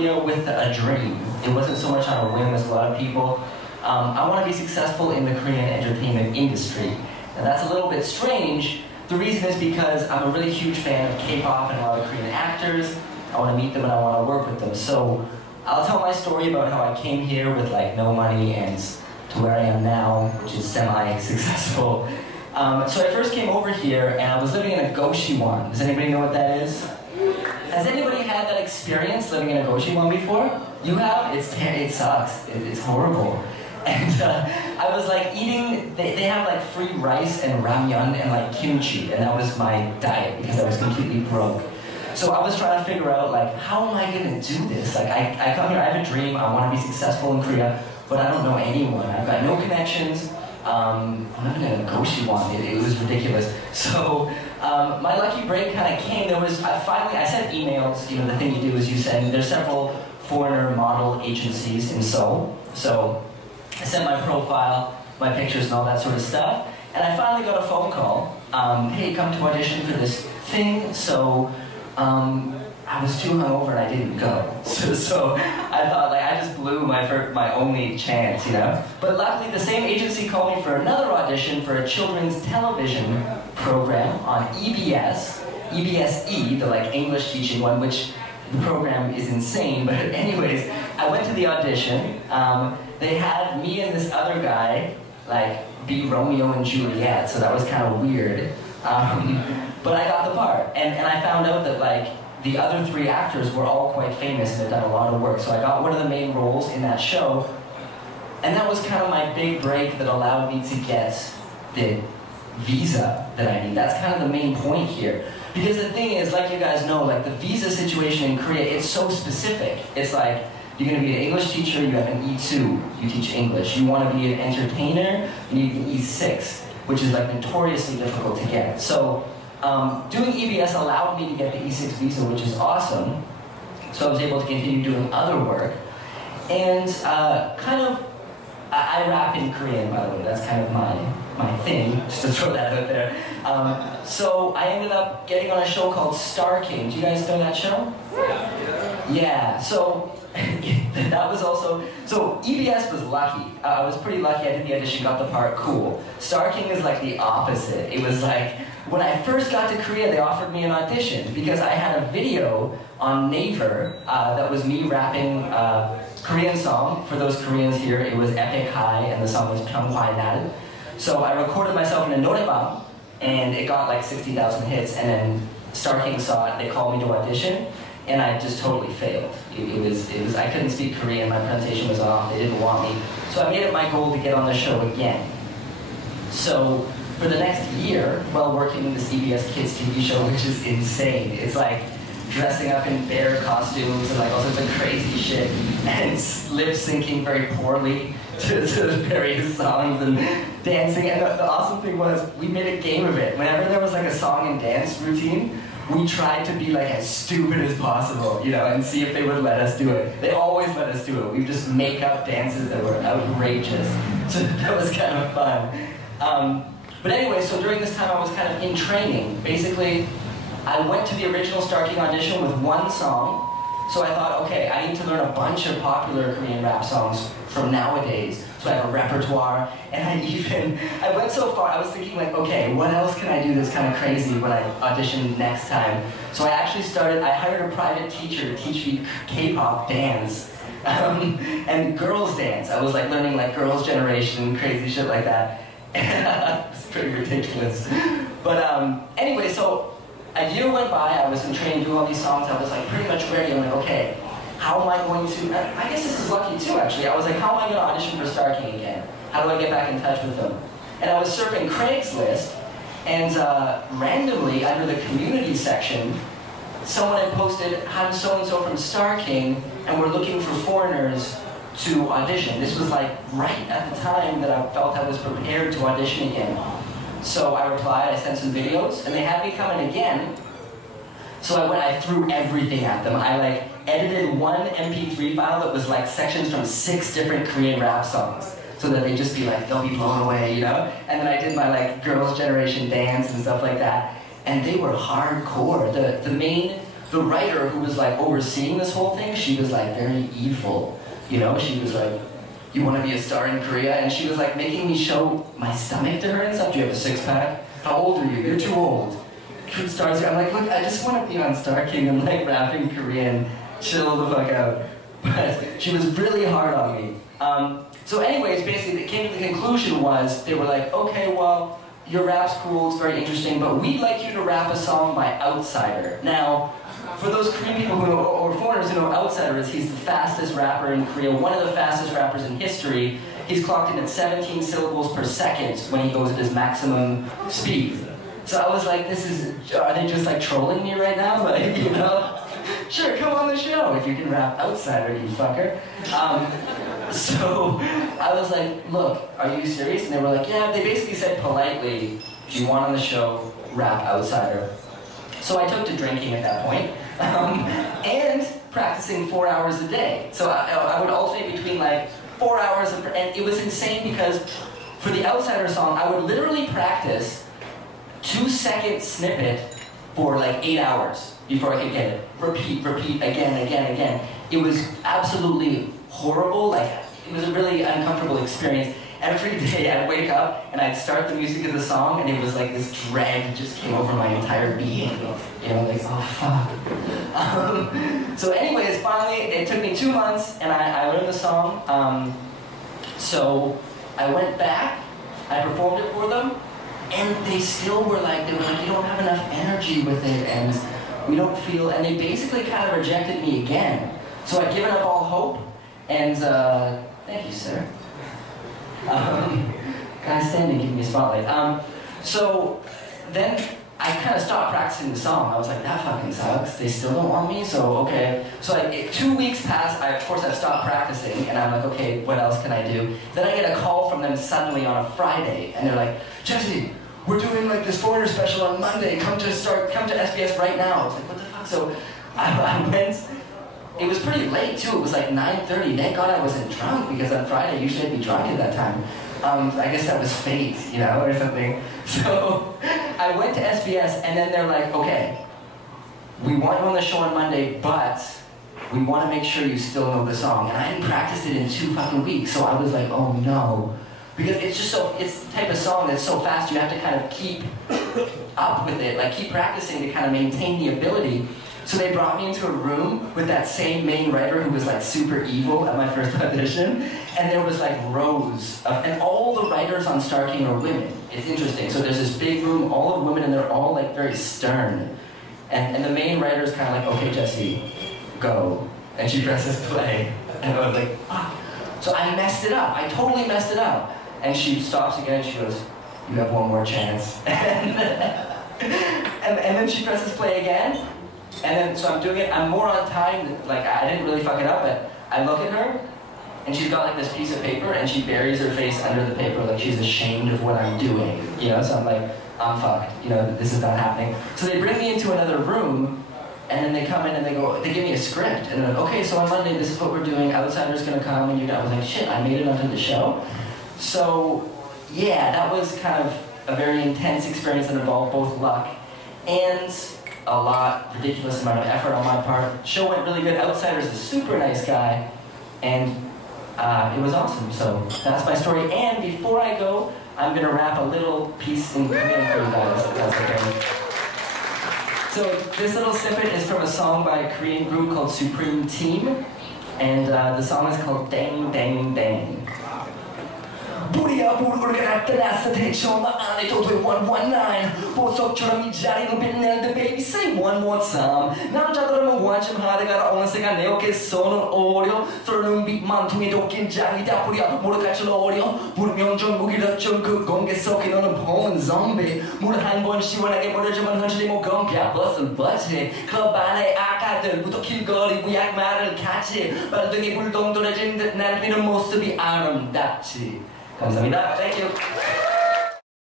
Korea with a dream. It wasn't so much on a whim as a lot of people. I want to be successful in the Korean entertainment industry. And that's a little bit strange. The reason is because I'm a really huge fan of K-pop and a lot of Korean actors. I want to meet them and I want to work with them. So I'll tell my story about how I came here with like no money and to where I am now, which is semi-successful. So I first came over here and I was living in a goshiwon. Does anybody know what that is? Has anybody had that experience living in a goshiwon before? You have? It sucks. It's horrible. And I was like eating, they have like free rice and ramyeon and like kimchi, and that was my diet because I was completely broke. So I was trying to figure out like, how am I gonna do this? Like I come here, I have a dream, I wanna be successful in Korea, but I don't know anyone. I've got no connections. I'm living in a goshiwon, it was ridiculous. So my lucky break kind of came. I sent emails. You know, the thing you do is you send, there's several foreigner model agencies in Seoul. So I sent my profile, my pictures and all that sort of stuff. And I finally got a phone call. Hey, come to audition for this thing. So I was too hungover and I didn't go. So I thought, like, I just blew my only chance, you know? But luckily, the same agency called me for another audition for a children's television program on EBS, EBSE, the like English teaching one, which the program is insane. But anyways, I went to the audition. They had me and this other guy, like, be Romeo and Juliet, so that was kind of weird. But I got the part, and I found out that, like, the other three actors were all quite famous and had done a lot of work, so I got one of the main roles in that show, and that was kind of my big break that allowed me to get the visa that I need. That's kind of the main point here. Because the thing is, like you guys know, like the visa situation in Korea, it's so specific. It's like, you're going to be an English teacher, you have an E2, you teach English. You want to be an entertainer, you need an E6, which is like notoriously difficult to get. So doing EBS allowed me to get the E6 visa, which is awesome. So I was able to continue doing other work. And I rap in Korean, by the way. That's kind of my thing, just to throw that out there. So I ended up getting on a show called Star King. Do you guys know that show? Yeah, so that was also, so EBS was lucky. I was pretty lucky. I did the audition, got the part, cool. Star King is like the opposite. It was like, when I first got to Korea, they offered me an audition because I had a video on Naver that was me rapping a Korean song. For those Koreans here, it was Epic High, and the song was 평화의 날. So I recorded myself in a norebang, and it got like 60,000 hits, and then Star King saw it, they called me to audition, and I just totally failed. It was I couldn't speak Korean, my pronunciation was off, they didn't want me. So I made it my goal to get on the show again. So for the next year, while working in this EBS Kids TV show, which is insane, it's like dressing up in bear costumes and like all sorts of crazy shit, and lip-syncing very poorly to various songs and dancing. And the awesome thing was, we made a game of it. Whenever there was like a song and dance routine, we tried to be like as stupid as possible, you know, and see if they would let us do it. They always let us do it. We just make up dances that were outrageous. So that was kind of fun. But anyway, so during this time I was kind of in training. Basically, I went to the original Star King audition with one song. So I thought, okay, I need to learn a bunch of popular Korean rap songs from nowadays. So I have a repertoire, and I went so far, I was thinking like, okay, what else can I do that's kind of crazy when I audition next time? So I actually I hired a private teacher to teach me K-pop dance, and girls dance. I was like learning like Girls' Generation, crazy shit like that. It's pretty ridiculous. But anyway, so a year went by, I was in training doing all these songs, I was like pretty much ready. I'm like, okay, how am I going to, I guess this is lucky too actually, I was like, how am I going to audition for Star King again? How do I get back in touch with them? And I was surfing Craigslist, and randomly under the community section, someone had posted, I'm so-and-so from Star King, and we're looking for foreigners to audition. This was like right at the time that I felt I was prepared to audition again. So I replied, I sent some videos, and they had me come in again. So I threw everything at them. I like edited one MP3 file that was like sections from 6 different Korean rap songs, so that they'd just be like, they'll be blown away, you know? And then I did my like Girls' Generation dance and stuff like that. And they were hardcore. The main the writer who was like overseeing this whole thing, she was like very evil. You know, she was like, you want to be a star in Korea? And she was like making me show my stomach to her and stuff. Do you have a six-pack? How old are you? You're too old. Stars. I'm like, look, I just want to be on Star King and like rapping Korean. Chill the fuck out. But she was really hard on me. So anyways, basically, it came to the conclusion was, they were like, okay, well, your rap's cool, it's very interesting, but we'd like you to rap a song by Outsider. Now, for those Korean people who know, or foreigners who know Outsider is, he's the fastest rapper in Korea, one of the fastest rappers in history. He's clocked in at 17 syllables per second when he goes at his maximum speed. So I was like, are they just like trolling me right now? Like, you know? Sure, come on the show if you can rap Outsider, you fucker. So I was like, look, are you serious? And they were like, yeah, they basically said politely, if you want on the show, rap Outsider. So I took to drinking at that point, and practicing 4 hours a day. So I would alternate between like 4 hours, and it was insane because for the Outsider song, I would literally practice 2-second snippet for like 8 hours before I could get it. Repeat, again. It was absolutely horrible, like, it was a really uncomfortable experience. Every day I'd wake up and I'd start the music of the song and it was like this dread just came over my entire being. You know, like, oh fuck. So anyways, finally, it took me 2 months and I learned the song. So I went back, I performed it for them, and they still were like, you don't have enough energy with it, and we don't feel, and they basically kind of rejected me again. So I'd given up all hope, and thank you, sir. Guys, stand and give me a spotlight. So then I kind of stopped practicing the song. I was like, that fucking sucks. They still don't want me, so okay. So like 2 weeks passed, of course I've stopped practicing, and I'm like, okay, what else can I do? Then I get a call from them suddenly on a Friday, and they're like, Jesse, we're doing like this foreigner special on Monday, come to SBS right now. I was like, what the fuck? So I went, it was pretty late too, it was like 9:30. Thank God I wasn't drunk, because on Friday, usually I'd be drunk at that time. I guess that was fate, you know, or something. So I went to SBS, and then they're like, okay, we want you on the show on Monday, but we want to make sure you still know the song. And I hadn't practiced it in 2 fucking weeks, so I was like, oh no. Because it's just so, it's the type of song that's so fast, you have to kind of keep up with it, like keep practicing to kind of maintain the ability. So they brought me into a room with that same main writer who was like super evil at my first audition, and there was like rows of, and all the writers on Star King are women. It's interesting. So there's this big room, all of women, and they're all like very stern. And the main writer's kind of like, okay, Jesse, go. And she presses play. And I was like, fuck. So I messed it up. I totally messed it up. And she stops again, and she goes, you have one more chance. and then she presses play again. And then, so I'm doing it, I'm more on time, like I didn't really fuck it up, but I look at her, and she's got like this piece of paper, and she buries her face under the paper, like she's ashamed of what I'm doing, you know, so I'm like, I'm fucked, you know, this is not happening. So they bring me into another room, and then they come in and they give me a script, and they're like, okay, so on Monday, this is what we're doing, Outsider's gonna come, and I was like, shit, I made it onto the show. So, yeah, that was kind of a very intense experience that involved both luck and a ridiculous amount of effort on my part. Show went really good. Outsider's a super nice guy, and it was awesome. So that's my story. And before I go, I'm gonna rap a little piece in Korean for you guys, if that's okay. So this little snippet is from a song by a Korean group called Supreme Team, and the song is called Dang Dang Dang. 뿌리야 부르르가 나타났어 대처마 안에 도도에 119 보석처럼 이 자리는 빛내는데 baby say one more time 남자들은 완전하게 가라오는 새가 내 어깨에서는 어려 썰는 빛만 통해 도낀 장이 다 뿌려 모르같이 어려 부르면 전국이랬죠 그 공개 속에 너는 봄은 좀비 물 한 번 시원하게 버려주면 흔들리 목은 펴벗은 버지 클럽 안에 아까들부터 길거리 구약말을 같이 발등에 불덩 떨어진 듯 날리는 모습이 아름답지 감사합니다. Thank you.